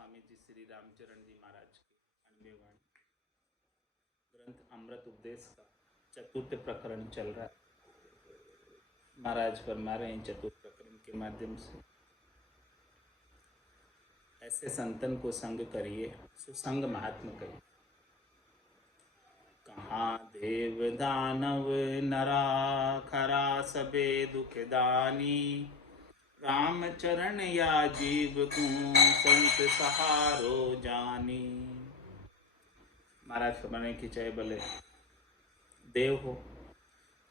स्वामी जी श्री रामचरण जी महाराज की अनव्य वाणी ग्रंथ अमृत उपदेश का चतुर्थ प्रकरण चल रहा है। महाराज फरमा रहे हैं चतुर्थ प्रकरण के माध्यम से ऐसे संतन को संग करिए, सुसंग महात्म कहिए। कहाँ देव दानव नरा खरा सबे दुख दानी, राम चरण या जीव तू संत सहारो जानी। महाराज फरमाने की चाहे भले देव हो,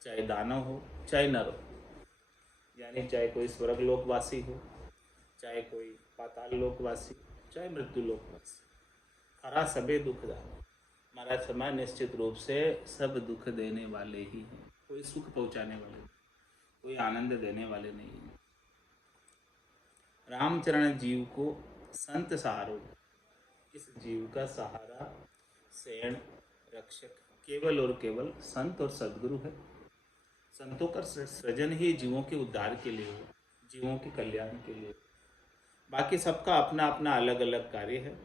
चाहे दानव हो, चाहे नर हो, यानी चाहे कोई स्वर्ग लोकवासी हो, चाहे कोई पाताल लोकवासी, चाहे मृत्यु लोकवासी, खरा सबे दुखदान। महाराज फरमाया निश्चित रूप से सब दुख देने वाले ही हैं, कोई सुख पहुंचाने वाले नहीं, कोई आनंद देने वाले नहीं हैं। रामचरण जीव को संत सहारो, इस जीव का सहारा शरण रक्षक केवल और केवल संत और सद्गुरु है। संतों का सृजन ही जीवों के उद्धार के लिए हो, जीवों के कल्याण के लिए। बाकी सबका अपना अपना अलग अलग कार्य है।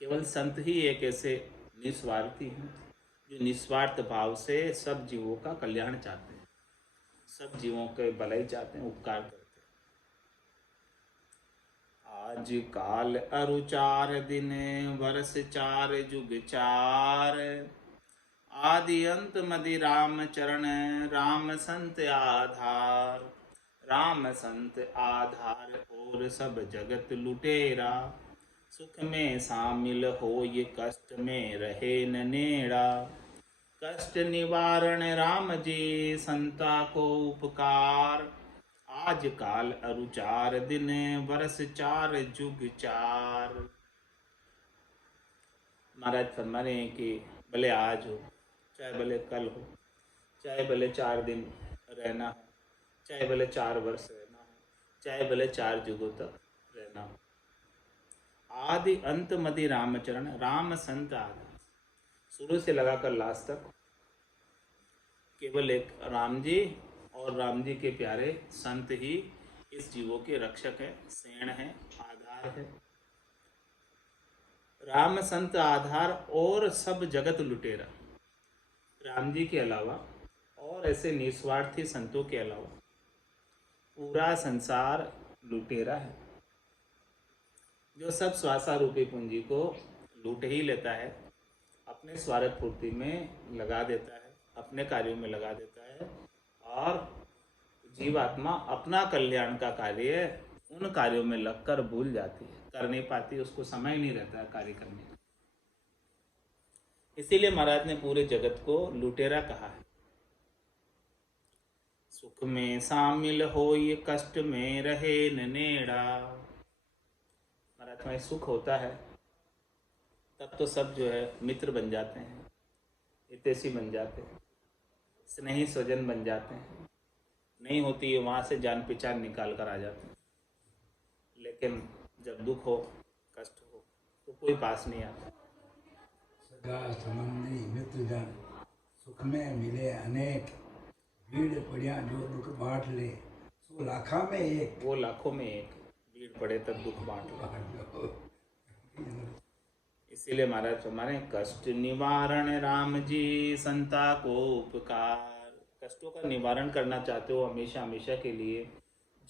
केवल संत ही एक ऐसे निस्वार्थी हैं जो निस्वार्थ भाव से सब जीवों का कल्याण चाहते हैं, सब जीवों के भलाई चाहते हैं, उपकार करते हैं। आज काल अरु 4 दिन, वर्ष 4 जुग 4, आदि अंत मदि राम चरण, राम संत आधार। राम संत आधार और सब जगत लुटेरा, सुख में शामिल हो ये कष्ट में रहे न नेड़ा। कष्ट निवारण राम जी संता को उपकार, आज काल अरु 4 दिन, वर्ष 4 जुग 4। महाराज फरमा रहे हैं कि भले आज हो, चाहे भले कल हो, चाहे भले 4 दिन रहना हो, चाहे भले 4 वर्ष रहना हो, चाहे भले 4 युगों तक रहना हो। आदि अंत मदि रामचरण, राम संत आधार, शुरू से लगाकर लास्ट तक केवल एक राम जी और राम जी के प्यारे संत ही इस जीवों के रक्षक है, शरण है, आधार है। राम संत आधार और सब जगत लुटेरा, राम जी के अलावा और ऐसे निस्वार्थी संतों के अलावा पूरा संसार लुटेरा है, जो सब स्वासा रूपी पूंजी को लूट ही लेता है, अपने स्वार्थ पूर्ति में लगा देता है, अपने कार्यों में लगा देता है, और जीवात्मा अपना कल्याण का कार्य उन कार्यों में लगकर भूल जाती है, कर नहीं पाती, उसको समय नहीं रहता है कार्य करने का। इसीलिए महाराज ने पूरे जगत को लुटेरा कहा है। सुख में शामिल हो ये कष्ट में रहे न नेड़ा। महाराज में सुख होता है तब तो सब जो है मित्र बन जाते हैं, हितैषी बन जाते हैं, स्नेही स्वजन बन जाते हैं। नहीं होती है वहाँ से जान पहचान निकाल कर आ जाते हैं। लेकिन जब दुख हो, कष्ट हो, तो कोई पास नहीं आता। सगा संबंधी मित्र जन, सुख में मिले अनेक, भीड़ पड़िया जो दुख बांट ले, सो लाखा में एक। वो लाखों में एक, भीड़ पड़े तब दुख बांट लो। इसीलिए महाराज हमारे कष्ट निवारण राम जी संता को उपकार। कष्टों का निवारण करना चाहते हो हमेशा हमेशा के लिए,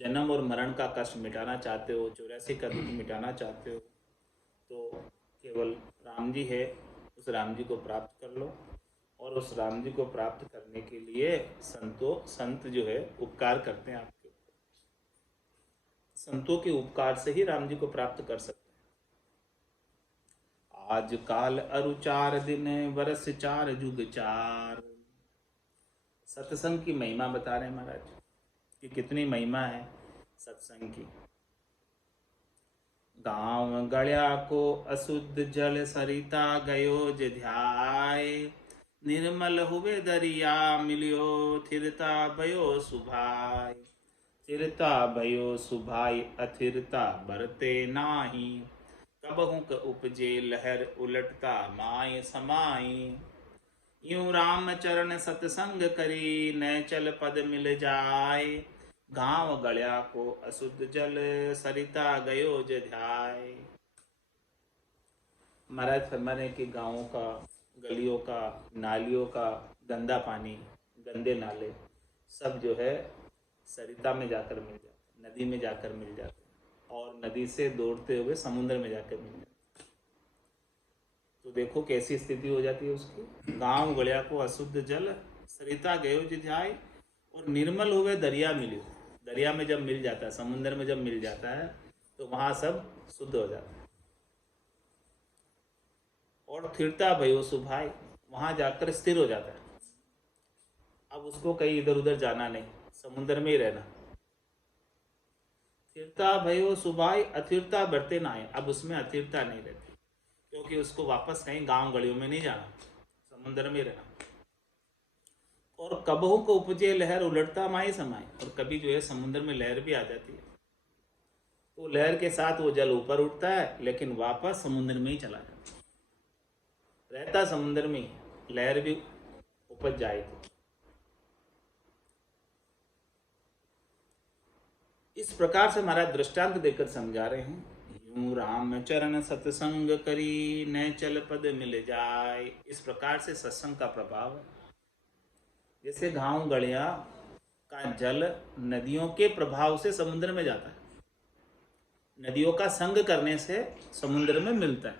जन्म और मरण का कष्ट मिटाना चाहते हो, 84 का दुख मिटाना चाहते हो, तो केवल राम जी है, उस राम जी को प्राप्त कर लो। और उस राम जी को प्राप्त करने के लिए संत जो है उपकार करते हैं आपके ऊपर। संतों के उपकार से ही राम जी को प्राप्त कर सकते हैं। आज काल अरु 4 दिन, वर्ष 4 जुग 4। सत्संग की महिमा बता रहे हैं महाराज कि कितनी महिमा है सत्संग की। गांव गड़िया को अशुद्ध जल सरिता गयो ध्याय, निर्मल हुए दरिया मिलियो थिरता भयो सुभाय। थिरता भयो सुभाय अथिरता बरते नाही, कबहु क उपजे लहर उलटता माय समाई। यूं राम चरण सत्संग करी, न चल पद मिल जाय, गांव गळ्या को अशुद्ध जल, सरिता गयो जे ध्याय। महाराज फरमाने कि गांवों का, गलियों का, नालियों का गंदा पानी, गंदे नाले सब जो है सरिता में जाकर मिल जाते, नदी में जाकर मिल जाते, और नदी से दौड़ते हुए समुद्र में जाकर मिल जाते। तो देखो कैसी स्थिति हो जाती है उसकी। गांव गलिया को अशुद्ध जल, सरिता गयो जिध्याय, और निर्मल हुए दरिया मिले। दरिया में जब मिल जाता है, समुद्र में जब मिल जाता है तो वहां सब शुद्ध हो जाता है। और थिरता भयो सुभाई, वहां जाकर स्थिर हो जाता है। अब उसको कहीं इधर उधर जाना नहीं, समुद्र में ही रहना। स्थिरता भयो सुभाई, अथिरता बरते ना आए, अब उसमें अथिरता नहीं रहती, क्योंकि उसको वापस कहीं गांव गलियों में नहीं जाना, समुद्र में रहना। और कबहू को उपजे लहर उलटता माई समाई, और कभी जो है समुद्र में लहर भी आ जाती है, तो लहर के साथ वो जल ऊपर उठता है लेकिन वापस समुद्र में ही चला जाता है, रहता समुद्र में ही, लहर भी उपज जाए तो। इस प्रकार से महाराज दृष्टांत देकर समझा रहे हैं। यूं राम चरण सत्संग करी, न चल पद मिल जाए। इस प्रकार से सत्संग का प्रभाव है। जैसे गांव गलिया का जल नदियों के प्रभाव से समुद्र में जाता है, नदियों का संग करने से समुद्र में मिलता है,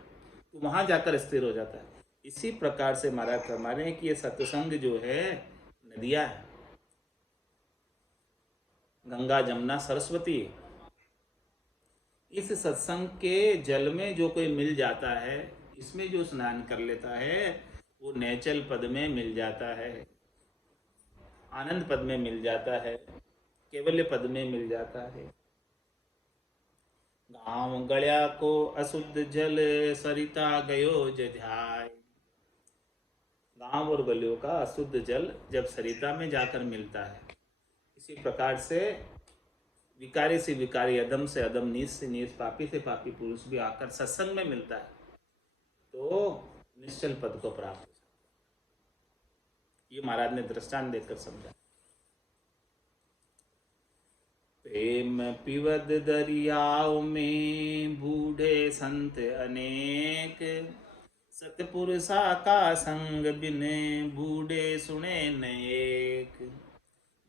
तो वहां जाकर स्थिर हो जाता है। इसी प्रकार से महाराज फरमा रहे हैं कि ये सत्संग जो है नदियां है, गंगा जमुना सरस्वती। इस सत्संग के जल में जो कोई मिल जाता है, इसमें जो स्नान कर लेता है, वो नेचल पद में मिल जाता है, आनंद पद में मिल जाता है, केवल्य पद में मिल जाता है। गांव गळ्या को अशुद्ध जल, सरिता गयो जध्याय। गांव और गलियों का अशुद्ध जल जब सरिता में जाकर मिलता है, इसी प्रकार से विकारी से विकारी, अधम से अधम, नीच से नीच, पापी से पापी पुरुष भी आकर सत्संग में मिलता है तो निश्चल पद को प्राप्त हो जाता है। ये महाराज ने दृष्टांत देकर समझा। प्रेम पिवद दरियाओं में बूढ़े संत अनेक, सतपुरुषा का संग बिन बूढ़े सुने न एक।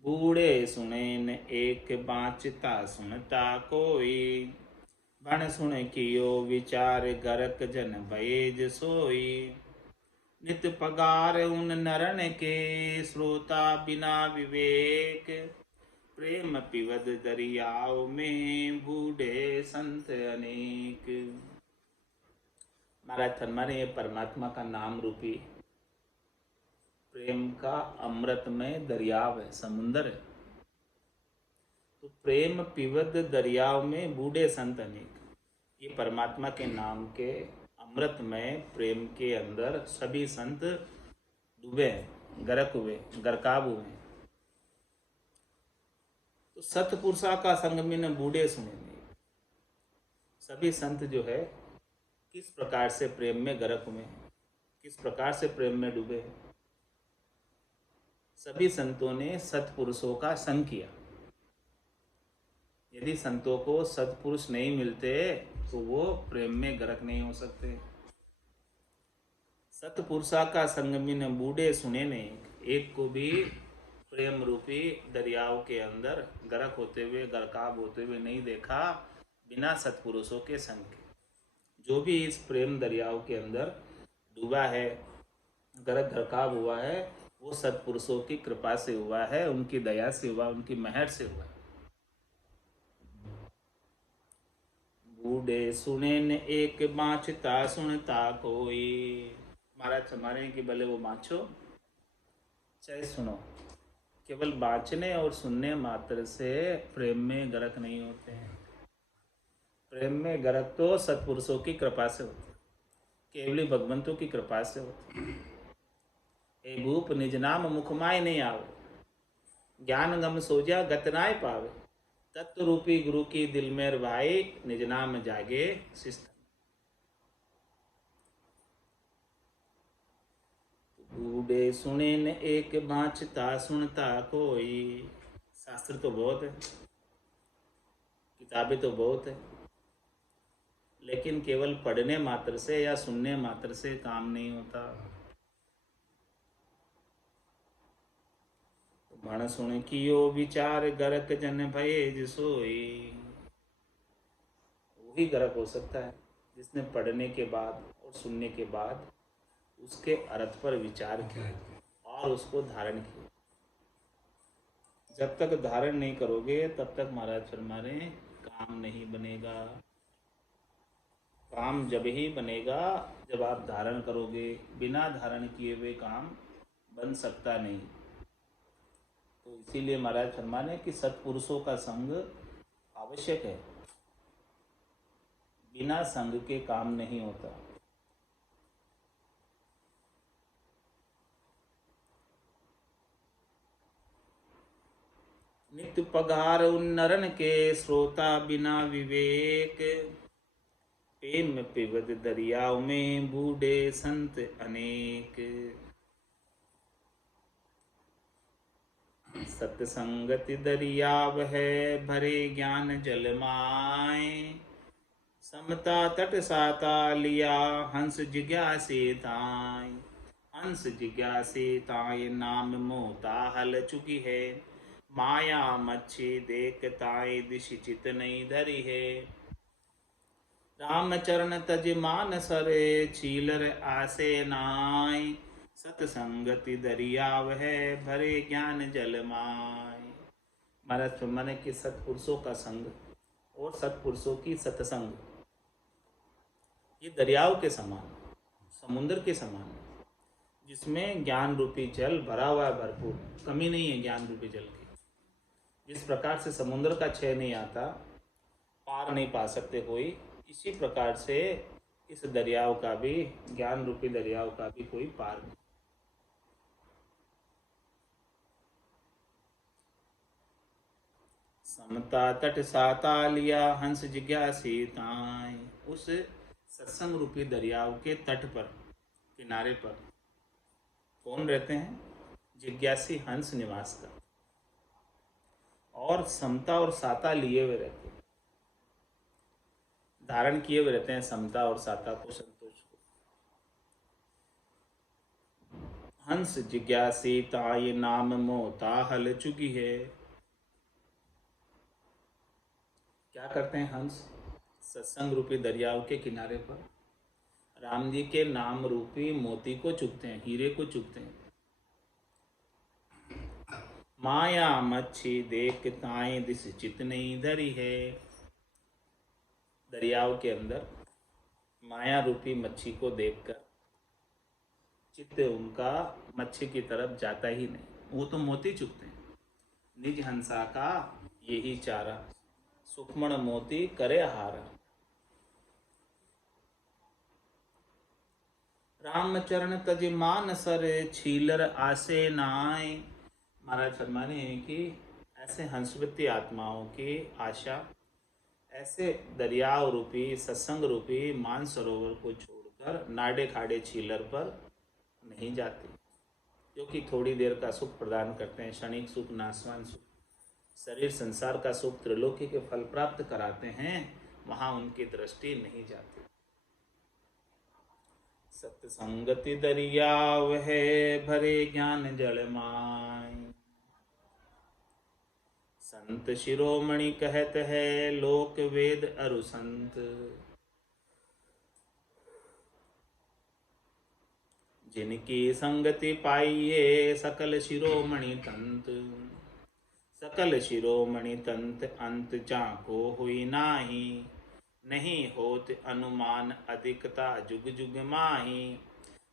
बूढ़े सुने न एक, बाँचता सुनता कोई। बण सुन कियो विचार, गरक जन भयेज सोई। नित पगार उन नरन के, श्रोता बिना विवेक। प्रेम पिवद दरियाओं में, बूढ़े संत अनेक। महाराज फरमाने, परमात्मा का नाम रूपी प्रेम का अमृतमय दरियाव है, समुंदर है। तो प्रेम पिवद दरियाव में बूढ़े संत अनेक, ये परमात्मा के नाम के अमृतमय प्रेम के अंदर सभी संत डूबे हैं, गरक हुए, गरकाब हुए हैं। तो सतपुरुषा का संग में बूढ़े सुने नहीं। सभी संत जो है किस प्रकार से प्रेम में गरक हुए हैं, किस प्रकार से प्रेम में डूबे हैं। सभी संतों ने सत्पुरुषों का संग किया। यदि संतों को सत्पुरुष नहीं मिलते तो वो प्रेम में गरक नहीं हो सकते। सत्पुरुषा का संग में बूढ़े सुने नहीं, एक को भी प्रेम रूपी दरियाओं के अंदर गरक होते हुए, गरकाब होते हुए नहीं देखा बिना सत्पुरुषों के संग के। जो भी इस प्रेम दरियाओं के अंदर डूबा है, गरक गरकाब हुआ है, वो सत्पुरुषों की कृपा से हुआ है, उनकी दया से हुआ, उनकी मेहर से हुआ। बूढ़े सुने न एक, बाँचता सुनता कोई। महाराज हमारे कि भले वो बाँचो चाहे सुनो, केवल बाँचने और सुनने मात्र से प्रेम में गरक नहीं होते हैं। प्रेम में गरक तो सत्पुरुषों की कृपा से होती है, केवली भगवंतों की कृपा से होती है। ए भूप निज नाम मुखमाय नहीं आवे, ज्ञान गम सोजा गतनाय पावे। तत्व रूपी गुरु की दिल में भाई, निज नाम जागे शिस्त। बूढ़े सुने न एक, बाँचता सुनता कोई। शास्त्र तो बहुत है, किताबें तो बहुत है, लेकिन केवल पढ़ने मात्र से या सुनने मात्र से काम नहीं होता। भण सुन कियो विचार गरक जन भये जिसोई। वही गरक हो सकता है जिसने पढ़ने के बाद और सुनने के बाद उसके अर्थ पर विचार किया और उसको धारण किया। जब तक धारण नहीं करोगे तब तक महाराज फरमा रहे हैं काम नहीं बनेगा। काम जब ही बनेगा जब आप धारण करोगे। बिना धारण किए हुए काम बन सकता नहीं। तो इसीलिए महाराज फरमा रहे हैं कि सत्पुरुषों का संग आवश्यक है। बिना संग के काम नहीं होता। नित्य पगार उन्नरन के श्रोता बिना विवेक। प्रेम पिबद दरियाओं में बूढ़े संत अनेक। सत्संगति दरियाव है भरे ज्ञान जलमाए। समता तट साता लिया हंस जिज्ञासे ताय। हंस जिज्ञासे ताय नाम मोता हल चुकी है। माया मच्छी देख ताय दिश चित नहीं धरी है। रामचरण तज मान सरे छीलर आसे नाय। सतसंगति दरियाव है भरे ज्ञान जलमाय। महाराज फरमाने कि सत्पुरुषों का संग और सत्पुरुषों की सत्संग ये दरियाव के समान, समुद्र के समान, जिसमें ज्ञान रूपी जल भरा हुआ है भरपूर, कमी नहीं है ज्ञान रूपी जल की। जिस प्रकार से समुद्र का क्षय नहीं आता, पार नहीं पा सकते कोई, इसी प्रकार से इस दरियाव का भी, ज्ञान रूपी दरियाव का भी कोई पार नहीं। समता तट साता लिया हंस जिज्ञासी ताय। उस सत्संग रूपी दरियाव के तट पर, किनारे पर कौन रहते हैं? जिज्ञासी हंस निवास कर और समता और साता लिए हुए रहते हैं, धारण किए हुए रहते हैं समता और साता को, संतोष को। हंस जिज्ञासी ताय नाम मोता हल चुकी है। क्या करते हैं हंस? सत्संग रूपी दरियाव के किनारे पर राम जी के नाम रूपी मोती को चुगते हैं, हीरे को चुगते हैं। माया मच्छी देख ताए दिस चित नहीं धरी है। दरियाव के अंदर माया रूपी मच्छी को देखकर चित्त उनका मच्छी की तरफ जाता ही नहीं, वो तो मोती चुगते हैं। निज हंसा का यही चारा, सुक्ष्मण मोती करे हारा। रामचरण तज मान सर छीलर आसे नाय। महाराज फरमाने हैं कि ऐसे हंसवती आत्माओं की आशा ऐसे दरियाव रूपी सत्संग रूपी मान सरोवर को छोड़कर नाडे खाड़े छीलर पर नहीं जाती, क्योंकि थोड़ी देर का सुख प्रदान करते हैं, क्षणिक सुख, नाशवान सुख, शरीर संसार का सुख, त्रिलोकी के फल प्राप्त कराते हैं, वहां उनकी दृष्टि नहीं जाती। सत्संगति दरियाव है भरे ज्ञान जलमाय। संत शिरोमणि कहत है लोक वेद अरु संत। जिनकी संगति पाइये सकल शिरोमणि तंत। सकल शिरोमणि तंत अंत जाको हुई नाही। नहीं होत अनुमान अधिकता जुग जुग माही।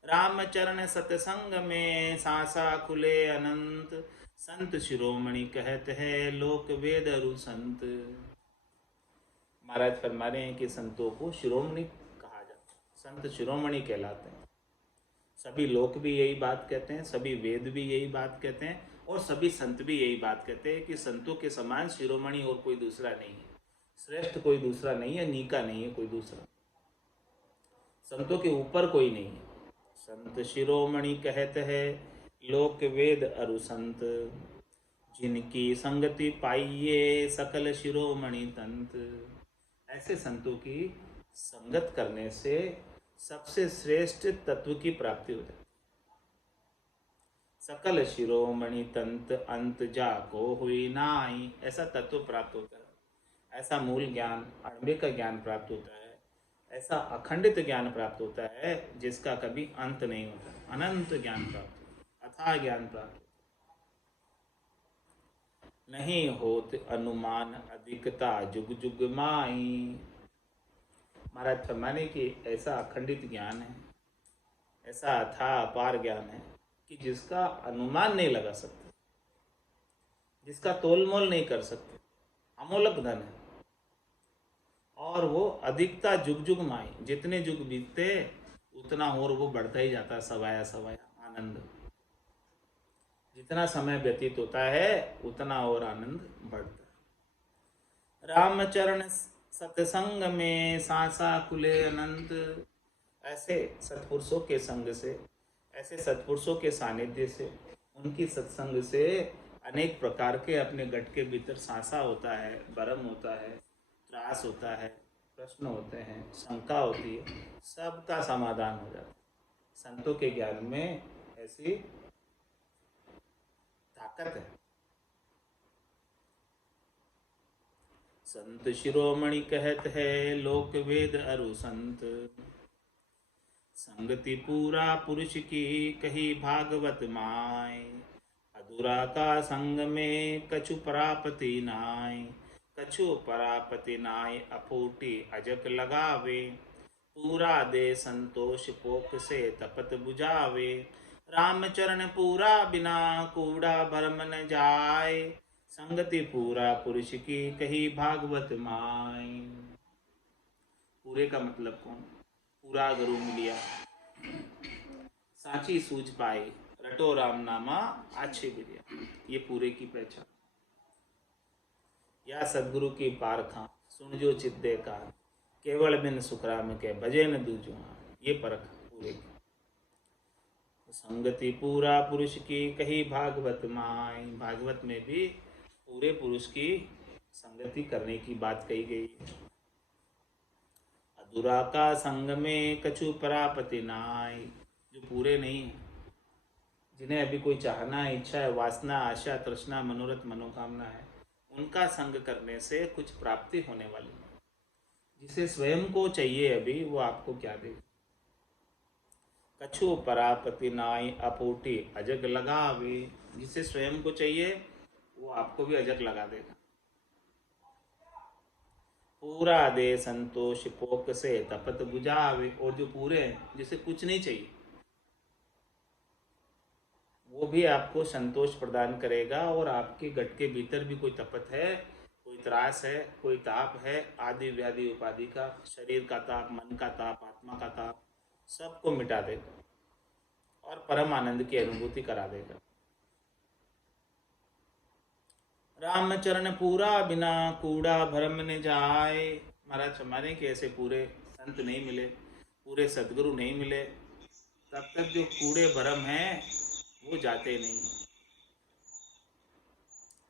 रामचरण सतसंग में सासा खुले अनंत। संत शिरोमणि कहत है लोक वेद अरु संत। महाराज फरमा रहे हैं कि संतों को शिरोमणि कहा जाता है, संत शिरोमणि कहलाते हैं। सभी लोक भी यही बात कहते हैं, सभी वेद भी यही बात कहते हैं, और सभी संत भी यही बात कहते हैं कि संतों के समान शिरोमणि और कोई दूसरा नहीं है, श्रेष्ठ कोई दूसरा नहीं है, नीका नहीं है कोई दूसरा, संतों के ऊपर कोई नहीं है। संत शिरोमणि कहते हैं लोक वेद अरु संत। जिनकी संगति पाइये सकल शिरोमणि तंत। ऐसे संतों की संगत करने से सबसे श्रेष्ठ तत्व की प्राप्ति हो जाती। सकल शिरोमणि तंत अंत जाको हुई नाई, ऐसा तत्व प्राप्त होता है। ऐसा मूल ज्ञान, आणविक ज्ञान प्राप्त होता है। ऐसा अखंडित ज्ञान प्राप्त होता है जिसका कभी अंत नहीं होता। अनंत ज्ञान प्राप्त होता है, अथाह ज्ञान प्राप्त होता है। नहीं होत अनुमान अधिकता जुग जुग माई। महाराज फरमाने की ऐसा अखंडित ज्ञान है, ऐसा अथाह अपार ज्ञान है कि जिसका अनुमान नहीं लगा सकते, जिसका तोलमोल नहीं कर सकते, अमोलक धन है। और वो अधिकता जुग जुग माई, जितने जुग बीतते उतना और वो बढ़ता ही जाता है, सवाया सवाया आनंद। जितना समय व्यतीत होता है उतना और आनंद बढ़ता है। रामचरण सत्संग में सांसा खुले अनंत। ऐसे सत्पुरुषों के संग से, ऐसे सत्पुरुषों के सानिध्य से, उनकी सत्संग से अनेक प्रकार के अपने गट के भीतर सांसा होता है, भरम होता है, त्रास होता है, प्रश्न होते हैं, शंका होती है, सबका समाधान हो जाता है। संतों के ज्ञान में ऐसी ताकत है। संत शिरोमणि कहत है लोक वेद अरु संत। संगति पूरा पुरुष की कही भागवत माय। अधूरा का संग में कछु परापति नाय। कछु परापति नाय अफूटी अजक लगावे। पूरा दे संतोष पोक से तपत बुझावे। रामचरण पूरा बिना कूड़ा भरम न जाय। संगति पूरा पुरुष की कही भागवत माय। पूरे का मतलब कौन? पूरा गुरु मिलिया साची सूझ पाए, रटो राम नामा आछे बिरिया। ये पूरे की पहचान। या सदगुरु की पारखा सुन जो चित्ते का। केवल बिन सुखराम के भजे न दूजो। ये परख पूरे की। संगति पूरा पुरुष की कही भागवत माय। भागवत में भी पूरे पुरुष की संगति करने की बात कही गई है। अधूरा का संग में कछु परापति नाय। जो पूरे नहीं है, जिन्हें अभी कोई चाहना है, इच्छा है, वासना, आशा, तृष्णा, मनोरथ, मनोकामना है, उनका संग करने से कुछ प्राप्ति होने वाली है। जिसे स्वयं को चाहिए अभी, वो आपको क्या देगा? कछु परापति नाय अपूटी अजग लगावे। जिसे स्वयं को चाहिए वो आपको भी अजग लगा देगा। पूरा दे संतोष पोक से तपत बुझावे। और जो पूरे हैं, जिसे कुछ नहीं चाहिए, वो भी आपको संतोष प्रदान करेगा। और आपके गट के भीतर भी कोई तपत है, कोई त्रास है, कोई ताप है, आदि व्याधि उपाधि का, शरीर का ताप, मन का ताप, आत्मा का ताप, सबको मिटा देगा और परम आनंद की अनुभूति करा देगा। रामचरण पूरा बिना कूड़ा भरम ने जाए। महाराज हमारे के ऐसे पूरे संत नहीं मिले, पूरे सदगुरु नहीं मिले, तब तक जो कूड़े भरम हैं वो जाते नहीं।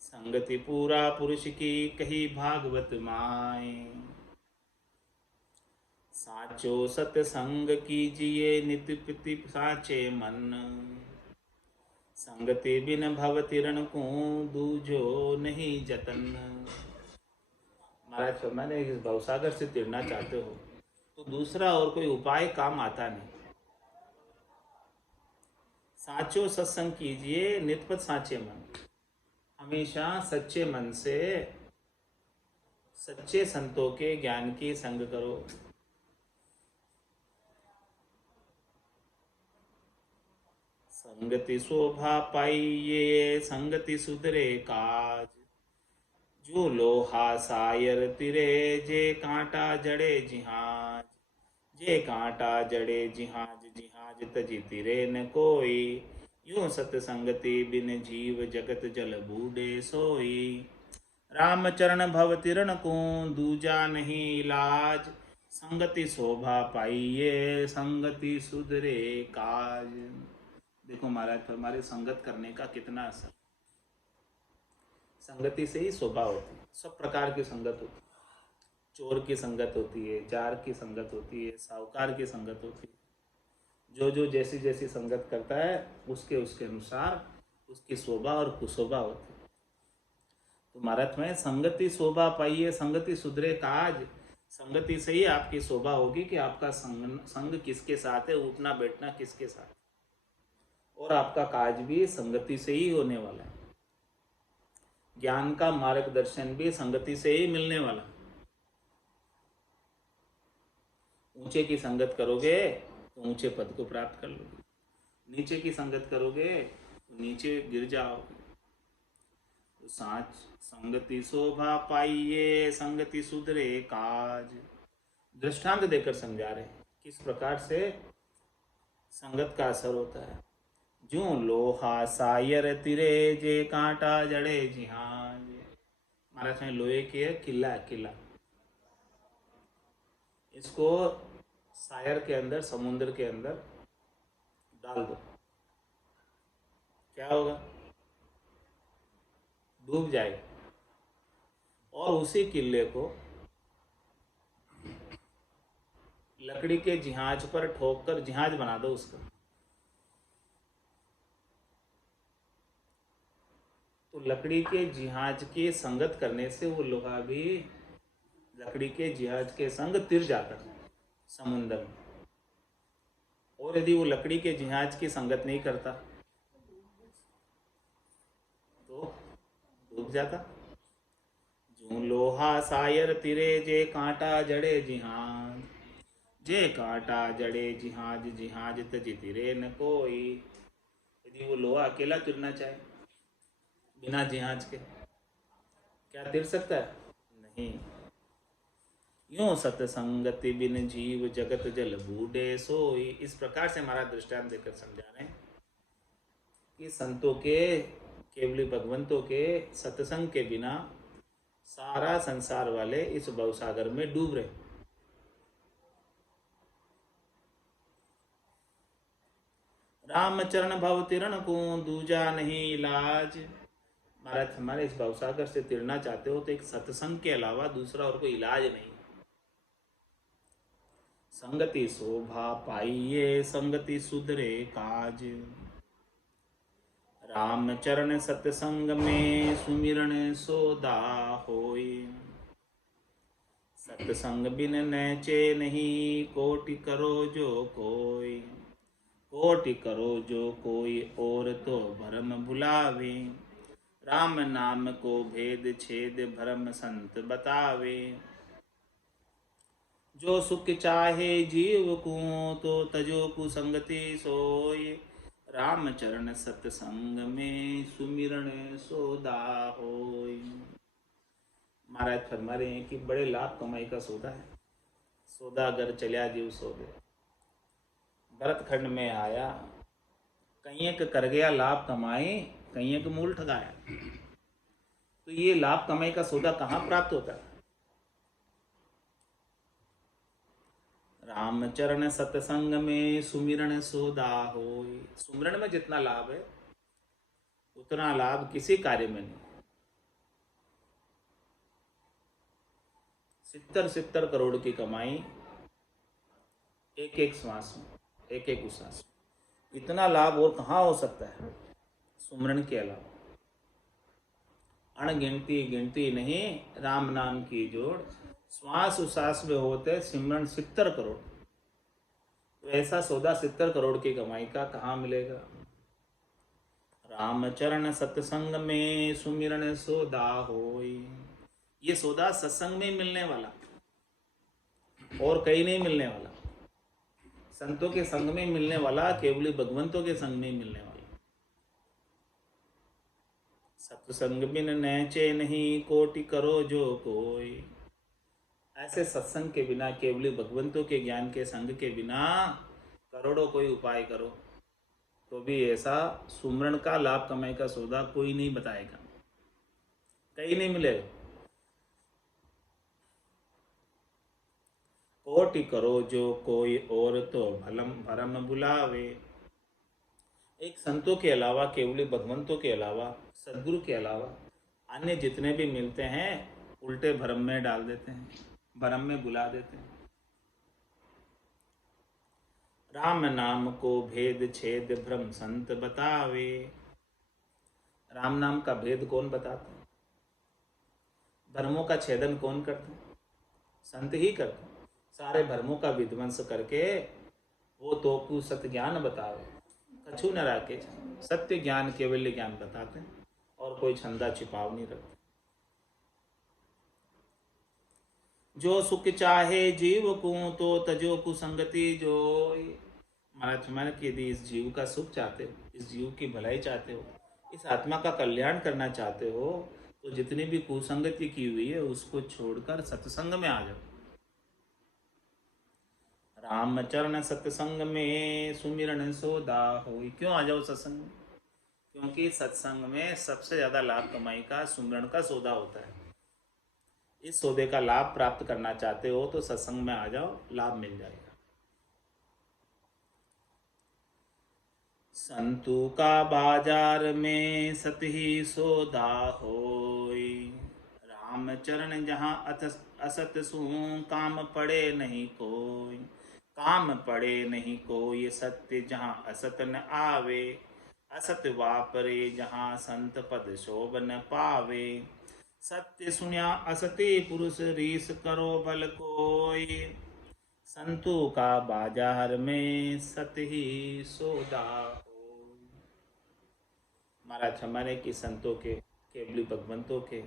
संगति पूरा पुरुष की कही भागवत माय। साचो सतसंग कीजिए नित प्रति साचे मन। संगति बिन भव तिरण को दूजो नहीं जतन। महाराज फरमाने इस भवसागर से तिरना चाहते हो तो दूसरा और कोई उपाय काम आता नहीं। साचो सत्संग कीजिए नितपत साचे मन। हमेशा सच्चे मन से सच्चे संतों के ज्ञान की संग करो। संगति शोभा पाइये संगति सुधरे काज। जो लोहा सायर तिरे जे कांटा जड़े जिहाज। जे कांटा जड़े जिहाज जिहाज तजी तिरे न कोई। यूं सतसंगति बिन जीव जगत जल बूढ़े सोई। रामचरण भव तिरण को दूजा नहीं इलाज। संगति शोभा पाइये संगति सुधरे काज। देखो महाराज हमारे संगत करने का कितना असर। संगति से ही शोभा होती है। सब प्रकार की संगत होती है। चोर की संगत होती है, जार की संगत होती है, साहूकार की संगत होती है। जो जो जैसी जैसी संगत करता है उसके उसके अनुसार उसकी शोभा और कुशोभा होती है। तो महाराज में संगति शोभा पाइए, संगति सुधरे काज। संगति से ही आपकी शोभा होगी कि आपका संग किसके साथ है, उठना बैठना किसके साथ, और आपका काज भी संगति से ही होने वाला है। ज्ञान का मार्गदर्शन भी संगति से ही मिलने वाला। ऊंचे की संगत करोगे तो ऊंचे पद को प्राप्त कर लोगे, नीचे की संगत करोगे तो नीचे गिर जाओगे। तो साच संगति शोभा पाइए, संगति सुधरे काज। दृष्टांत देकर समझा रहे हैं किस प्रकार से संगत का असर होता है। जो लोहा सायर तिरे जे कांटा जड़े जिहाज। महाराज में लोहे की है किला है, किला, इसको सायर के अंदर, समुद्र के अंदर डाल दो, क्या होगा? डूब जाएगा। और उसी किले को लकड़ी के जहाज पर ठोक कर जहाज बना दो उसका, तो लकड़ी के जहाज की संगत करने से वो लोहा भी लकड़ी के जहाज के संग तिर जाता है समुद्र में। और यदि वो लकड़ी के जहाज की संगत नहीं करता तो डूब जाता। जो लोहा सायर तिरे जे कांटा जड़े जिहाज, जे कांटा जड़े जिहाज, जिहाज तज तिरे न कोई। यदि वो लोहा अकेला तिरना चाहे बिना जिहाज के, क्या तिर सकता है? नहीं। यूं सतसंगति बिन जीव जगत जल बूढ़े सोई। इस प्रकार से हमारा दृष्टांत देकर समझा रहे हैं कि संतों के, केवली भगवंतों के सत्संग के बिना सारा संसार वाले इस भवसागर में डूब रहे। रामचरण भव तिरण को दूजा नहीं इलाज। महाराज हमारे इस भवसागर से तिरना चाहते हो तो एक सत्संग के अलावा दूसरा और कोई इलाज नहीं। संगति शोभा पाइए, संगति सुधरे काज। राम चरण सत्संग में सुमिरन सोदा होई। सत्संग बिन नैचे नहीं, कोटि करो जो कोई। कोटि करो जो कोई और तो भरम भुलावे। राम नाम को भेद छेद भरम संत बतावे। जो सुख चाहे जीव को तो तजो कुसंगति सोय। राम चरण सत्संग में सुमिरन सोदा होय। महाराज फरमा रहे हैं कि बड़े लाभ कमाई का सौदा है। सौदा अगर चलिया जीव सौदे। भरत खंड में आया, कहीं एक कर गया लाभ कमाए, कहीं एक मूल ठगाया। तो ये लाभ कमाई का सौदा कहाँ प्राप्त होता है? रामचरण सत्संग में सुमिरन सोदा होय। सुमिरन में जितना लाभ है उतना लाभ किसी कार्य में नहीं। 70 करोड़ की कमाई एक एक श्वास में, एक एक उश्वास में। इतना लाभ और कहाँ हो सकता है सुमिरन के अलावा? अणगिनती गिनती नहीं राम नाम की जोड़। श्वास उश्वास में होते सिमरन 70 करोड़। तो ऐसा सौदा 70 करोड़ की कमाई का कहाँ मिलेगा? रामचरण सत्संग में सुमिरन सौदा होय। ये सौदा सत्संग में मिलने वाला और कहीं नहीं मिलने वाला। संतों के संग में मिलने वाला, केवली भगवंतों के संग में मिलने वाला। सत्संग बिन नैचे नहीं, कोटि करो जो कोई। ऐसे सत्संग के बिना, केवली भगवंतों के ज्ञान के संग के बिना करोड़ों कोई उपाय करो तो भी ऐसा सुमरण का लाभ कमाई का सौदा कोई नहीं बताएगा, कहीं नहीं मिलेगा। कोटि करो जो कोई और तो भलम भरम बुलावे। एक संतों के अलावा, केवली भगवंतों के अलावा, सदगुरु के अलावा अन्य जितने भी मिलते हैं उल्टे भ्रम में डाल देते हैं, भ्रम में बुला देते हैं। राम नाम को भेद छेद भ्रम संत बतावे। राम नाम का भेद कौन बताता है? भ्रमों का छेदन कौन करते हैं? संत ही करते हैं। सारे भ्रमों का विध्वंस करके वो तो कु सत्य ज्ञान बतावे, कछु न राके। सत्य ज्ञान केवल ज्ञान बताते हैं और कोई छंदा छिपाव नहीं रखते। जो सुख चाहे जीव को तो तजो कुसंगति जोई। महाराज मैंने कि यदि इस जीव का सुख चाहते हो, इस जीव की भलाई चाहते हो, इस आत्मा का कल्याण करना चाहते हो, तो जितनी भी कुसंगति की हुई है उसको छोड़कर सत्संग में आ जाओ। राम चरण सत्संग में सुमिरन सोदा होई। क्यों आ जाओ सत्संग में? क्योंकि सत्संग में सबसे ज्यादा लाभ कमाई का सुमिरन का सौदा होता है। इस सौदे का लाभ प्राप्त करना चाहते हो तो सत्संग में आ जाओ, लाभ मिल जाएगा। संतु का बाजार में सत ही सौदा होई। राम चरण जहाँ असत सु काम पड़े नहीं कोई। काम पड़े नहीं कोई सत्य जहाँ असत न आवे। असत वापरे जहाँ संत पद शोभ न पावे। सत्य सुनिया असती पुरुष रीस करो भल कोई। संतों का बाजार में सत ही सौदा हो। महाराज हमारे की संतों के, केवली भगवंतों के,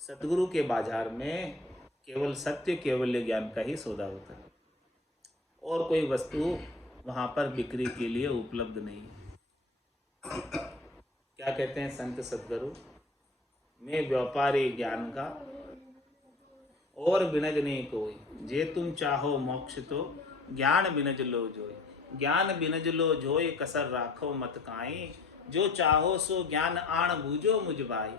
सतगुरु के बाजार में केवल सत्य केवल ज्ञान का ही सौदा होता है और कोई वस्तु वहां पर बिक्री के लिए उपलब्ध नहीं। क्या कहते हैं संत सतगुरु? मैं व्यापारी ज्ञान का और बिनज नहीं कोई। जे तुम चाहो मोक्ष तो ज्ञान बिनज लो जोई। ज्ञान बिनज लो जोई कसर राखो मत काई। जो चाहो सो ज्ञान आण बूझो मुझ भाई।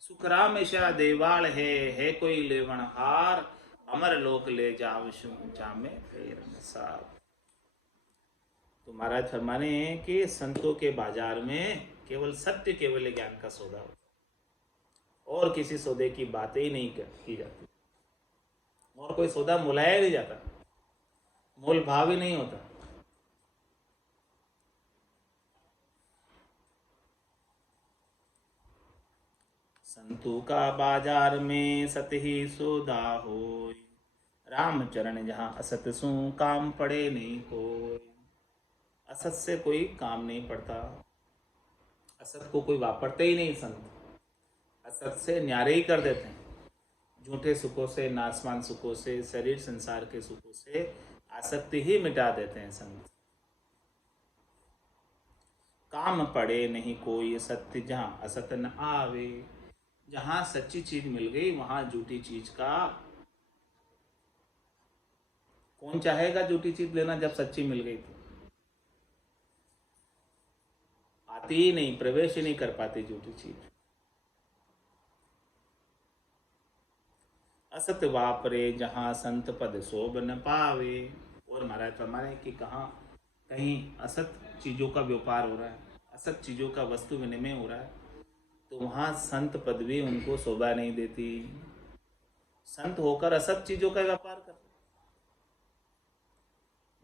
सुखराम शा देवाल है कोई लेवन हार। अमर लोक ले जाव जामे फेर सार। तो महाराज फरमाने कि संतों के बाजार में केवल सत्य केवल ज्ञान का सौदा होता है और किसी सौदे की बातें ही नहीं की जाती और कोई सौदा मुलाया नहीं जाता, मोल भाव ही नहीं होता। संतों का बाजार में सत ही सौदा होय। राम चरण जहाँ असत सु काम पड़े नहीं कोई। असत से कोई काम नहीं पड़ता, असत को कोई वापरते ही नहीं संत। असत से न्यारे ही कर देते हैं। झूठे सुखों से, नासमान सुखों से, शरीर संसार के सुखों से आसक्ति ही मिटा देते हैं संत। काम पड़े नहीं कोई सत्य जहाँ असत न आवे। जहाँ सच्ची चीज मिल गई वहां झूठी चीज का कौन चाहेगा? झूठी चीज लेना जब सच्ची मिल गई तो आती ही नहीं, प्रवेश ही नहीं कर पाती झूठी चीज। असत वापरे जहाँ संत पद शोभ न पावे। और महाराज फरमाने कि कहाँ कहीं असत चीजों का व्यापार हो रहा है, असत चीजों का वस्तु विनिमय हो रहा है, तो वहां संत पद भी उनको शोभा नहीं देती। संत होकर असत चीजों का व्यापार कर,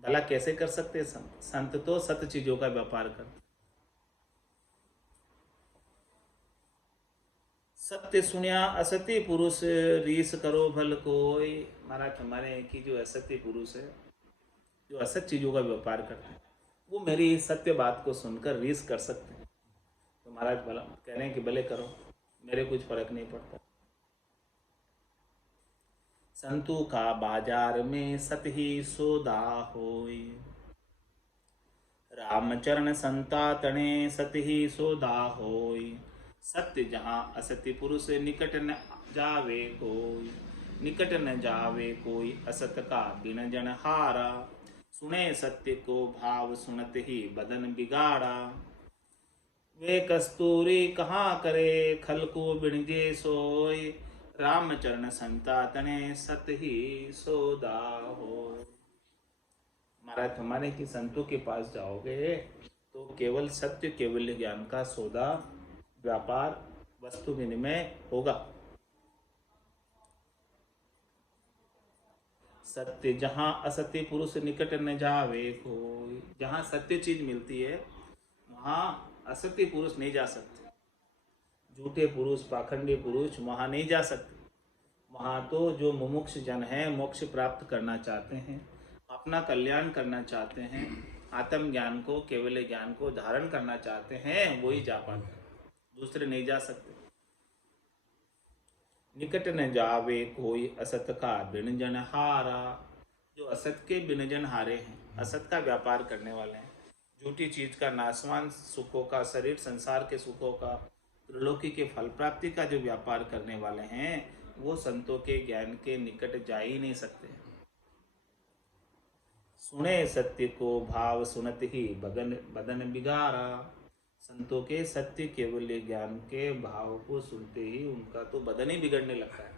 भला कैसे कर सकते संत? संत तो सत्य चीजों का व्यापार करते। सत्य सुनिया असत्य पुरुष रीस करो भल कोई। महाराज हमारे की जो असत्य पुरुष है, जो असत चीजों का व्यापार करते हैं, वो मेरी सत्य बात को सुनकर रीस कर सकते हैं। तो महाराज भला कह रहे हैं कि भले करो, मेरे कुछ फर्क नहीं पड़ता। संतों का बाजार में सत ही सौदा होय। रामचरण संता तणे सत ही सौदा होय। सत्य जहाँ असत्य पुरुष निकट न जावे कोई। निकट न जावे कोई असत का बिन जन हारा। सुने सत्य को भाव सुनत ही बदन बिगाड़ा। वे कस्तूरी कहाँ करे खल को बिणजे सोय। रामचरण संता तने सत ही सौदा हो। महाराज हमारे की संतों के पास जाओगे तो केवल सत्य केवल ज्ञान का सौदा व्यापार वस्तु विनिमय होगा। सत्य जहाँ असत्य पुरुष निकट न जावे कोई, जहाँ सत्य चीज मिलती है वहाँ असत्य पुरुष नहीं जा सकते, झूठे पुरुष पाखंडी पुरुष वहाँ नहीं जा सकते। वहाँ तो जो मुमुक्ष जन है, मोक्ष प्राप्त करना चाहते हैं, अपना कल्याण करना चाहते हैं, आत्म ज्ञान को, केवल ज्ञान को धारण करना चाहते हैं, वही जा पाते हैं, दूसरे नहीं जा सकते। निकट न जावे कोई असत का बिनजन हारा, जो असत के बिनजन हारे हैं, असत का व्यापार करने वाले हैं, झूठी चीज का, नाशवान सुखों का, शरीर संसार के सुखों का, त्रिलोकी के फल प्राप्ति का जो व्यापार करने वाले हैं, वो संतों के ज्ञान के निकट जा ही नहीं सकते। सुने सत्य को भाव सुनत ही बदन बिगारा, संतों के सत्य केवल ज्ञान के भाव को सुनते ही उनका तो बदन ही बिगड़ने लगता है,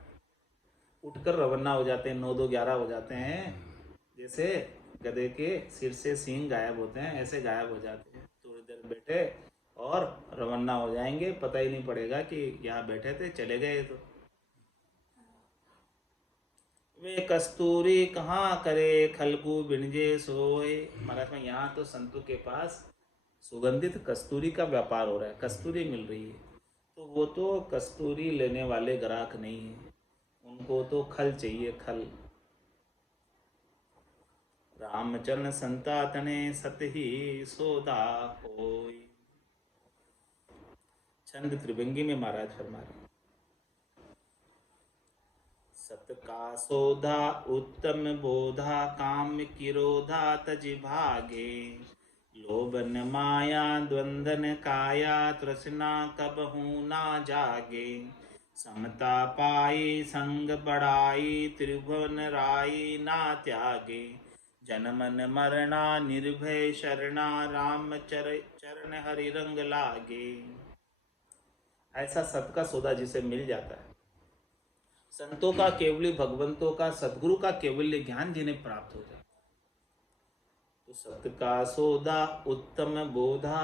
उठकर रवाना हो जाते हैं, 9-2-11 हो जाते हैं, जैसे गधे के सिर से सींग गायब होते हैं ऐसे गायब हो जाते हैं। थोड़ी देर बैठे और रवाना हो जाएंगे, पता ही नहीं पड़ेगा कि यहाँ बैठे थे चले गए। तो वे कस्तूरी कहाँ करे खलगू बिनजे सोए, महाराज में यहाँ तो संतों के पास सुगंधित कस्तूरी का व्यापार हो रहा है, कस्तूरी मिल रही है, तो वो तो कस्तूरी लेने वाले ग्राहक नहीं है, उनको तो खल चाहिए, खल। रामचरण संतातने सत ही सोदा होई। छंद त्रिभंगी में महाराज फरमा रहे, सत का सोधा उत्तम बोधा काम किरोधा तज भागे, लोभन माया द्वंदन काया तृष्णा कबहू ना जागे, समता पाई संग बढ़ाई त्रिभुवन राई ना त्यागे, जनमन मरना निर्भय शरणा राम चरण हरि रंग लागे। ऐसा सत का सौदा जिसे मिल जाता है, संतों का केवली, भगवंतों का, सदगुरु का केवल्य ज्ञान जिन्हें प्राप्त हो जाता है, तो सत्य का सौदा उत्तम बोधा,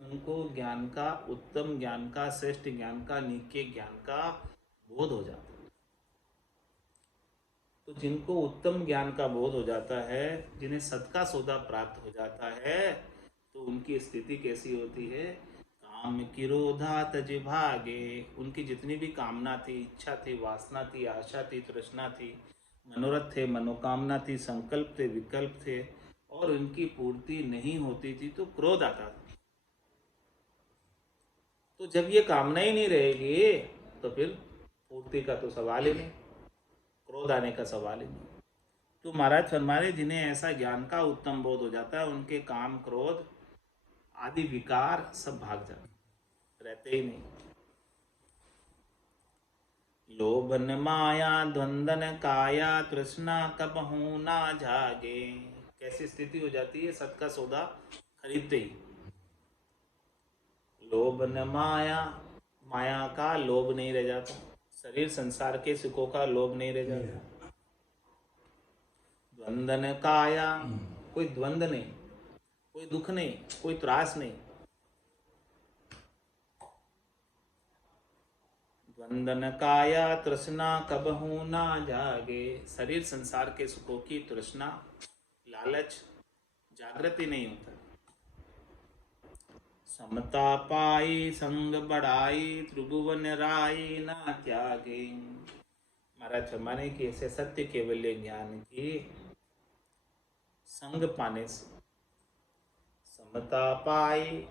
उनको ज्ञान का, उत्तम ज्ञान का, श्रेष्ठ ज्ञान का, नित्य ज्ञान का बोध हो जाता है। तो जिनको उत्तम ज्ञान का बोध हो जाता है, जिन्हें सत का सौदा प्राप्त हो जाता है, तो उनकी स्थिति कैसी होती है, काम किरोधा तज भागे, उनकी जितनी भी कामना थी, इच्छा थी, वासना थी, आशा थी, तृष्णा थी, मनोरथ थे, मनोकामना थी, संकल्प थे, विकल्प थे, और उनकी पूर्ति नहीं होती थी तो क्रोध आता था। तो जब ये कामना ही नहीं रहेगी तो फिर पूर्ति का तो सवाल ही नहीं, क्रोध आने का सवाल ही नहीं। तो महाराज फरमाए, जिन्हें ऐसा ज्ञान का उत्तम बोध हो जाता है, उनके काम क्रोध आदि विकार सब भाग जाते, रहते ही नहीं। लोभन माया द्वंदन काया तृष्णा कबहू ना जागे, कैसी स्थिति हो जाती है सत का सौदा खरीदते ही। लोभ न माया, माया का लोभ नहीं रह जाता, शरीर संसार के सुखों का लोभ नहीं रह जाता। द्वंदन काया, कोई द्वंद नहीं, कोई दुख नहीं, कोई त्रास नहीं। द्वंदन काया तृष्णा कबहू ना जागे, शरीर संसार के सुखों की तृष्णा, लालच जागृति नहीं होता। समता पाई संग बढ़ाई त्रिभुवन राई ना त्यागे, महाराज फरमाने की ऐसे सत्य केवल्य ज्ञान की संग पाने से समता पाई,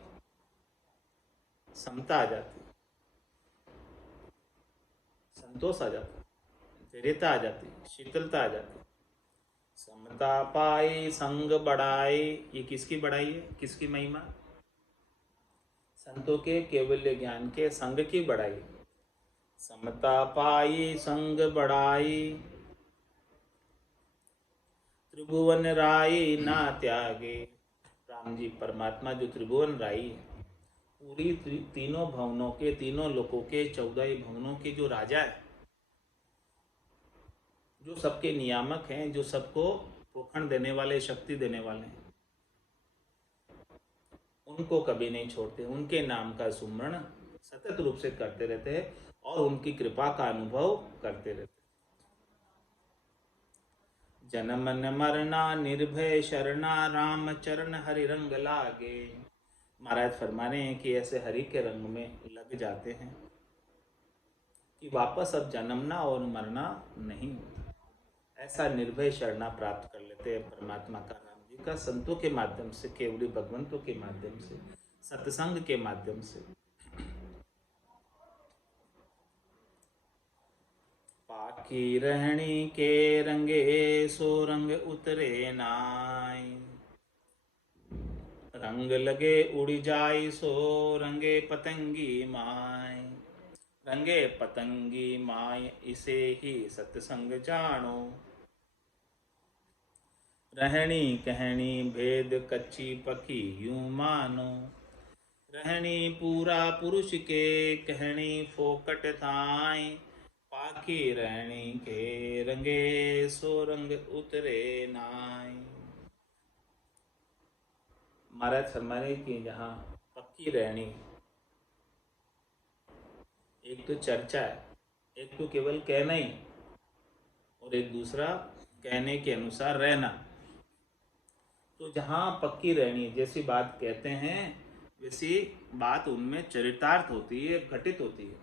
समता आ जाती, संतोष आ जाता, धैर्यता आ जाती, शीतलता आ जाती। समता पाई संग बढ़ाई, ये किसकी बढ़ाई है, किसकी महिमा, संतों के केवल्य ज्ञान के संग की बढ़ाई। समता पाई संग बढ़ाई त्रिभुवन राई ना त्यागे, राम जी परमात्मा जो त्रिभुवन राई है, पूरी तीनों भवनों के, तीनों लोकों के, 14 भवनों के जो राजा है, जो सबके नियामक हैं, जो सबको पोषण देने वाले, शक्ति देने वाले हैं, उनको कभी नहीं छोड़ते। उनके नाम का सुमरण सतत रूप से करते रहते हैं और उनकी कृपा का अनुभव करते रहते हैं। जन्म न मरना निर्भय शरणा, राम चरण हरि रंग लागे। महाराज फरमा रहे हैं कि ऐसे हरि के रंग में लग जाते हैं कि वापस अब जन्मना और मरना नहीं होता। ऐसा निर्भय शरणा प्राप्त कर लेते हैं परमात्मा का, राम जी का, संतों के माध्यम से, केवली भगवंतों के माध्यम से, सत्संग के माध्यम से। पाकी रहनी के रंगे सो रंग उतरे नाय, रंग लगे उड़ जाई सो रंगे पतंगी माय। रंगे पतंगी माय इसे ही सत्संग जानो, रहनी कहनी भेद कच्ची पकी यूं मानो। रहनी पूरा पुरुष के कहनी फोकट थाई, पाकी रहनी के रंगे सो रंग उतरे नाई। महाराज फरमाने की जहाँ पक्की रहनी, एक तो चर्चा है, एक तो केवल कहना ही, और एक दूसरा कहने के अनुसार रहना। तो जहाँ पक्की रहनी जैसी बात कहते हैं वैसी बात उनमें चरितार्थ होती है, घटित होती है।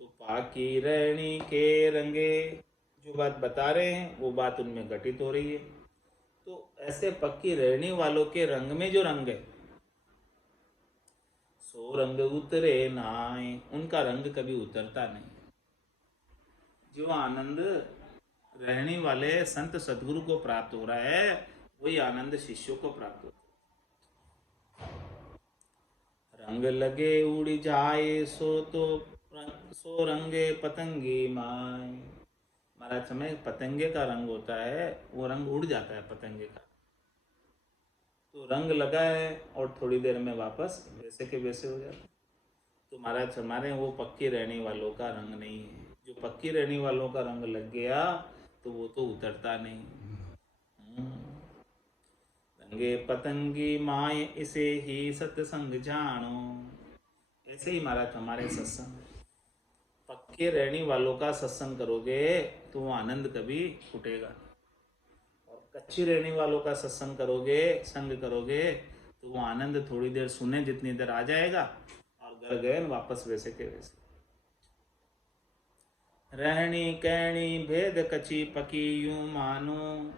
तो पाकी रहनी के रंगे, जो बात बता रहे हैं वो बात उनमें घटित हो रही है। तो ऐसे पक्की रहनी वालों के रंग में जो रंग है, सो रंग उतरे नाय, उनका रंग कभी उतरता नहीं। जो आनंद रहने वाले संत सदगुरु को प्राप्त हो रहा है वही आनंद शिष्यों को प्राप्त होता है। रंग लगे उड़ जाए सो रंगे पतंगी माय। महाराज समय पतंगे का रंग होता है, वो रंग उड़ जाता है पतंगे का। तो रंग लगा है और थोड़ी देर में वापस वैसे के वैसे हो जाता है। तो महाराज हमारे वो पक्की रहने वालों का रंग नहीं है। जो पक्की रहने वालों का रंग लग गया तो वो तो उतरता नहीं। रंगे पतंगी माय इसे ही सत्संग जानो। ऐसे ही महाराज हमारे सत्संग, पक्के रहने वालों का सत्संग करोगे तो वो आनंद कभी छूटेगा, और कच्ची रहने वालों का सत्संग करोगे, संग करोगे तो वो आनंद थोड़ी देर सुने जितनी देर आ जाएगा और घर गए वापस वैसे के वैसे। रहनी कहनी भेद कच्ची पकी यूं मानो,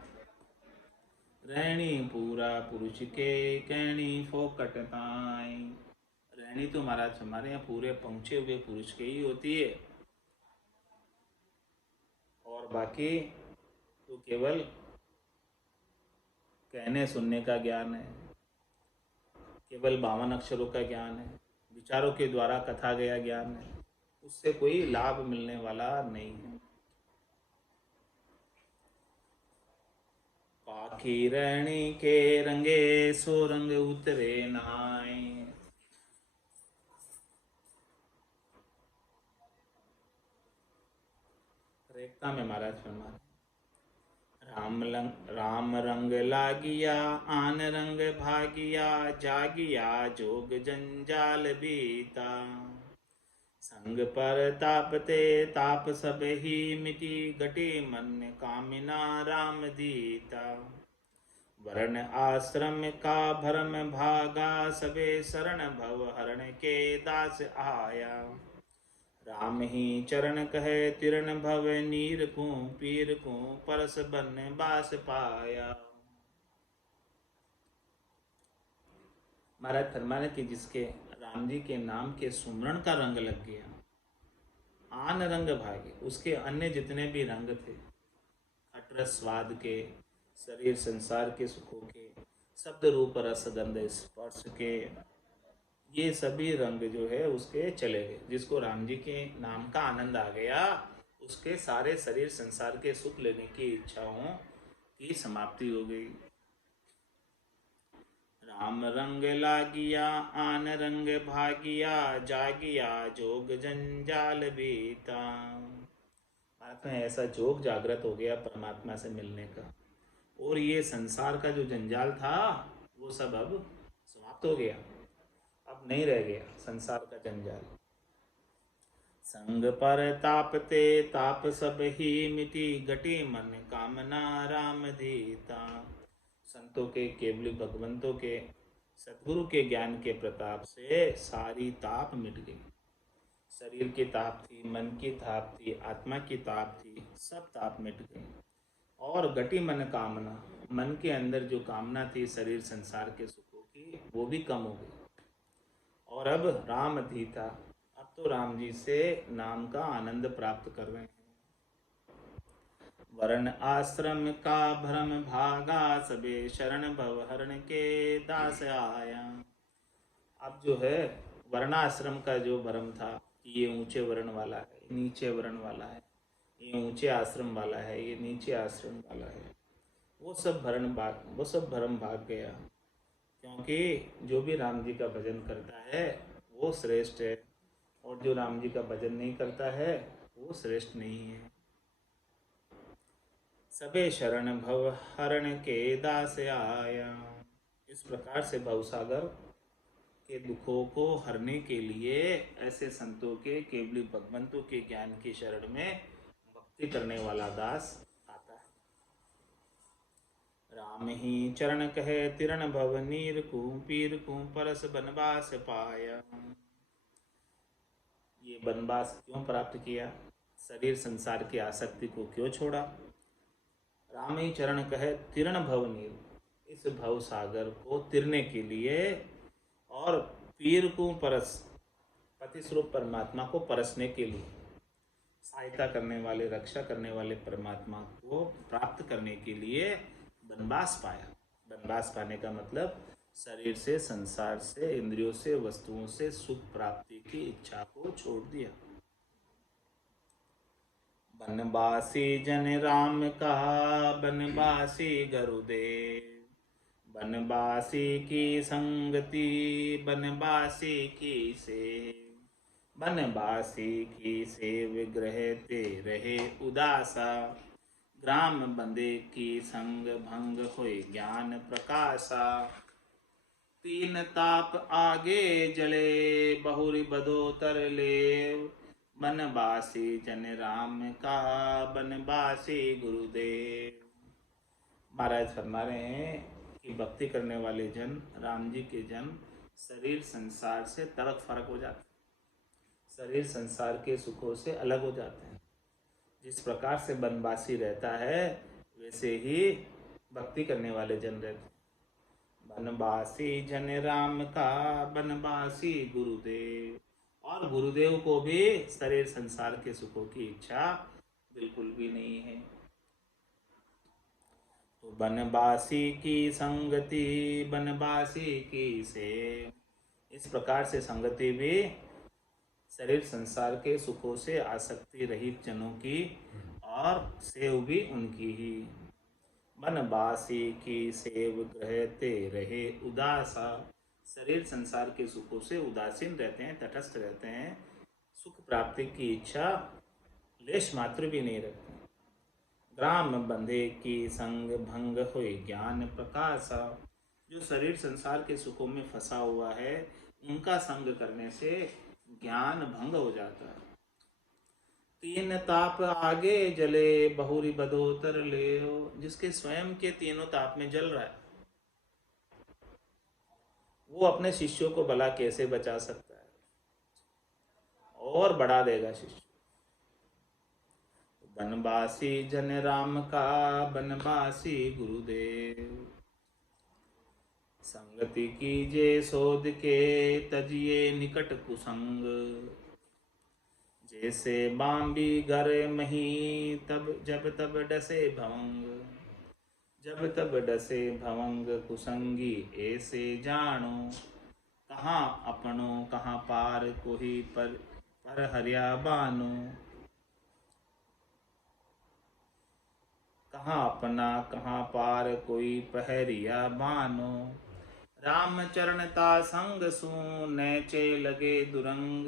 रहनी पूरा पुरुष के कहनी फोकट ताई। रहनी तो महाराज हमारे यहाँ पूरे पहुंचे हुए पुरुष के ही होती है, और बाकी तो केवल कहने सुनने का ज्ञान है, केवल 52 अक्षरों का ज्ञान है, विचारों के द्वारा कथा गया ज्ञान है, उससे कोई लाभ मिलने वाला नहीं है। पाखी रहनी के रंगे सो रंग उतरे नाय। रेखता में महाराज फरमा, राम रंग लागिया आन रंग भागिया, जागिया जोग जंजाल बीता। संग पर तापते ताप सब ही मिटी, घटी मन कामिना राम दीता। वर्ण आश्रम का भरम भागा, सबे शरण भव हरण के दास आया। राम ही चरण कहे तिरन भव नीर को, पीर को परस बन बास पाया। महाराज फरमाने कि जिसके राम जी के नाम के सुमरण का रंग लग गया, आन रंग भागे, उसके अन्य जितने भी रंग थे, खटरस स्वाद के, शरीर संसार के सुखों के, शब्द रूप रस गंध स्पर्श के, ये सभी रंग जो है उसके चले गए। जिसको राम जी के नाम का आनंद आ गया, उसके सारे शरीर संसार के सुख लेने की इच्छाओं की समाप्ति हो गई। राम रंग लागिया आन रंग भागिया, जागिया जोग जंजाल बीता। में ऐसा जोग जागृत हो गया परमात्मा से मिलने का, और ये संसार का जो जंजाल था वो सब अब समाप्त हो गया। अब नहीं रह गया संसार का जंजाल। संग पर तापते ताप सब ही मिटी, गटी मन कामना राम धीता। संतों के, केवली भगवंतों के, सद्गुरु के ज्ञान के प्रताप से सारी ताप मिट गई। शरीर की ताप थी, मन की ताप थी, आत्मा की ताप थी, सब ताप मिट गई। और गति मन कामना, मन के अंदर जो कामना थी शरीर संसार के सुखों की, वो भी कम हो गई। और अब राम धीता, अब तो राम जी से नाम का आनंद प्राप्त कर रहे हैं। वर्ण आश्रम का भ्रम भागा, सबे शरण भव हरण के दास आया। अब जो है वर्णाश्रम का जो भ्रम था कि ये ऊंचे वर्ण वाला है, नीचे वर्ण वाला है, ये ऊंचे आश्रम वाला है, ये नीचे आश्रम वाला है, वो सब भ्रम भाग गया। क्योंकि जो भी राम जी का भजन करता है वो श्रेष्ठ है, और जो राम जी का भजन नहीं करता है वो श्रेष्ठ नहीं है। सबे शरण भव हरण के दास आया। इस प्रकार से भवसागर के दुखों को हरने के लिए ऐसे संतों के, केवली भगवंतों के ज्ञान की शरण में भक्ति करने वाला दास आता है। राम ही चरण कहे तिरण भव नीर को, पीर को परस बनवास पाया। ये बनवास क्यों प्राप्त किया, शरीर संसार की आसक्ति को क्यों छोड़ा? राम ही चरण कहे तिरण भव नीर, इस भव सागर को तिरने के लिए, और पीर को परस, पति स्वरूप परमात्मा को परसने के लिए, सहायता करने वाले, रक्षा करने वाले परमात्मा को प्राप्त करने के लिए बनवास पाया। बनवास पाने का मतलब शरीर से, संसार से, इंद्रियों से, वस्तुओं से सुख प्राप्ति की इच्छा को छोड़ दिया। बनवासी जन राम का, बनवासी गुरुदेव, बनवासी की संगति, बनवासी की सेव, बनवासी की सेव ग्रहते रहे उदासा, ग्राम बंदे की संग भंग होए ज्ञान प्रकाशा। तीन ताप आगे जले, बहुरी बदो तर ले, बनवासी जन राम का, बनवासी गुरुदेव। महाराज फरमा रहे हैं कि भक्ति करने वाले जन, राम जी के जन, शरीर संसार से तड़क फरक हो जाते हैं, शरीर संसार के सुखों से अलग हो जाते हैं। जिस प्रकार से बनवासी रहता है वैसे ही भक्ति करने वाले जन रहते हैं। बनवासी जन राम का, बनवासी गुरुदेव, और गुरुदेव को भी शरीर संसार के सुखों की इच्छा बिल्कुल भी नहीं है। तो बनवासी की संगति, बनवासी की सेव, इस प्रकार से संगति भी शरीर संसार के सुखों से आसक्ति रहित जनों की, और सेव भी उनकी ही। बनवासी की सेव ग्रहते रहे उदासा, शरीर संसार के सुखों से उदासीन रहते हैं, तटस्थ रहते हैं, सुख प्राप्ति की इच्छा लेश मात्र भी नहीं रखते। ग्राम बंधे की संग भंग हुए ज्ञान प्रकाशा, जो शरीर संसार के सुखों में फंसा हुआ है उनका संग करने से ज्ञान भंग हो जाता है। तीन ताप आगे जले, बहुरी बदोतर ले, जिसके स्वयं के तीनों ताप में जल रहा है वो अपने शिष्यों को भला कैसे बचा सकता है, और बढ़ा देगा शिष्य। बनवासी जन राम का, बनवासी गुरुदेव, संगति कीजे सोध के, तजिए निकट कुसंग, जैसे बांबी घर मही, तब जब तब डसे भवंग, जब तब डसे भवंग कुसंगी, ऐसे जानो, कहाँ अपनो कहाँ पार कोई पर हरिया बानो, कहाँ अपना कहाँ पार कोई पहरिया बानो। राम चरणता संग सू, नैचे लगे दुरंग,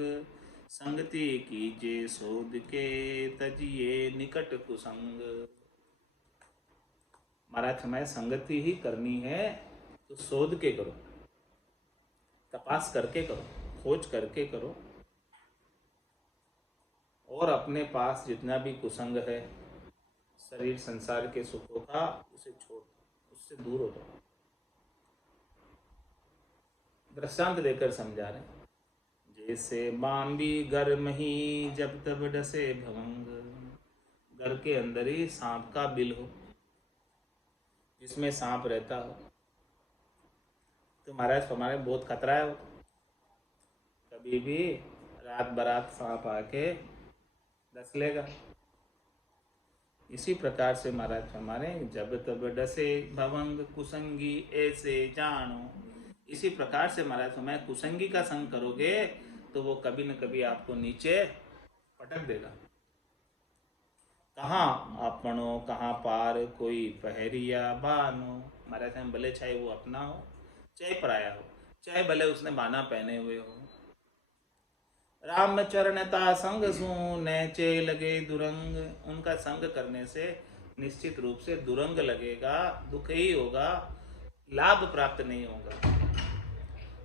संगति कीजे सोध के, तजिए निकट कुसंग। महाराज हमें संगति ही करनी है तो शोध के करो, तपास करके करो, खोज करके करो, और अपने पास जितना भी कुसंग है शरीर संसार के सुखों का, उसे छोड़ दो, उससे दूर हो जाओ। दृष्टांत देकर समझा रहे हैं, जैसे बांबी घर में ही जब तब डसे भवंग। घर के अंदर ही सांप का बिल हो, जिसमें सांप रहता हो, तो महाराज हमारे बहुत खतरा है। वो कभी भी रात बरात सांप आके डस लेगा। इसी प्रकार से महाराज हमारे जब तब डसे भवंग कुसंगी ऐसे जानो। इसी प्रकार से महाराज हमारे कुसंगी का संग करोगे तो वो कभी न कभी आपको नीचे पटक देगा। कहाँ अपनो कहाँ पार कोई पहरिया बानो। महाराज हम भले चाहे वो अपना हो चाहे पराया हो, चाहे भले उसने बाना पहने हुए हो। राम चरणता संग सू नैचे लगे दुरंग। उनका संग करने से निश्चित रूप से दुरंग लगेगा, दुख ही होगा, लाभ प्राप्त नहीं होगा।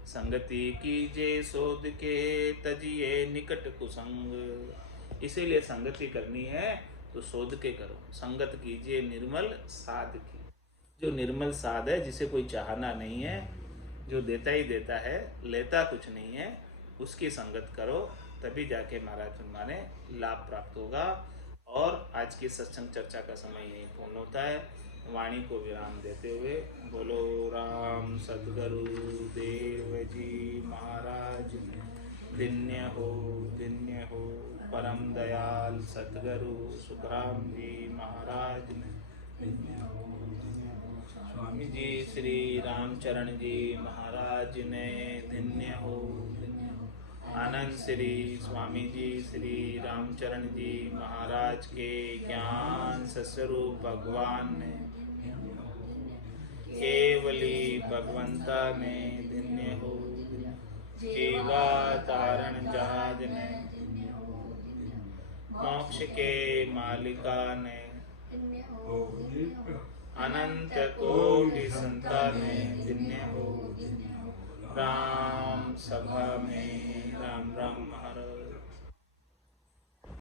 संगति कीजे शोध के तजिए निकट कुसंग। इसीलिए संगति करनी है तो शोध के करो। संगत कीजिए निर्मल साध की। जो निर्मल साध है, जिसे कोई चाहना नहीं है, जो देता ही देता है, लेता कुछ नहीं है, उसकी संगत करो, तभी जाके महाराज माने लाभ प्राप्त होगा। और आज की सत्संग चर्चा का समय यही पूर्ण होता है। वाणी को विराम देते हुए बोलो राम सद्गुरु देव जी महाराज धन्य हो परम दयाल सद्गुरु सुखराम जी महाराज धन्य हो। स्वामी जी श्री रामचरण जी महाराज ने धन्य हो। आनंद श्री स्वामी जी श्री रामचरण जी महाराज के ज्ञान सस्वरूप भगवान ने, केवली भगवंता ने धन्य हो। जीवा तारण जहाज ने, मोक्ष के मालिका ने, अनंत कोटि संता ने धन्य हो। राम सभा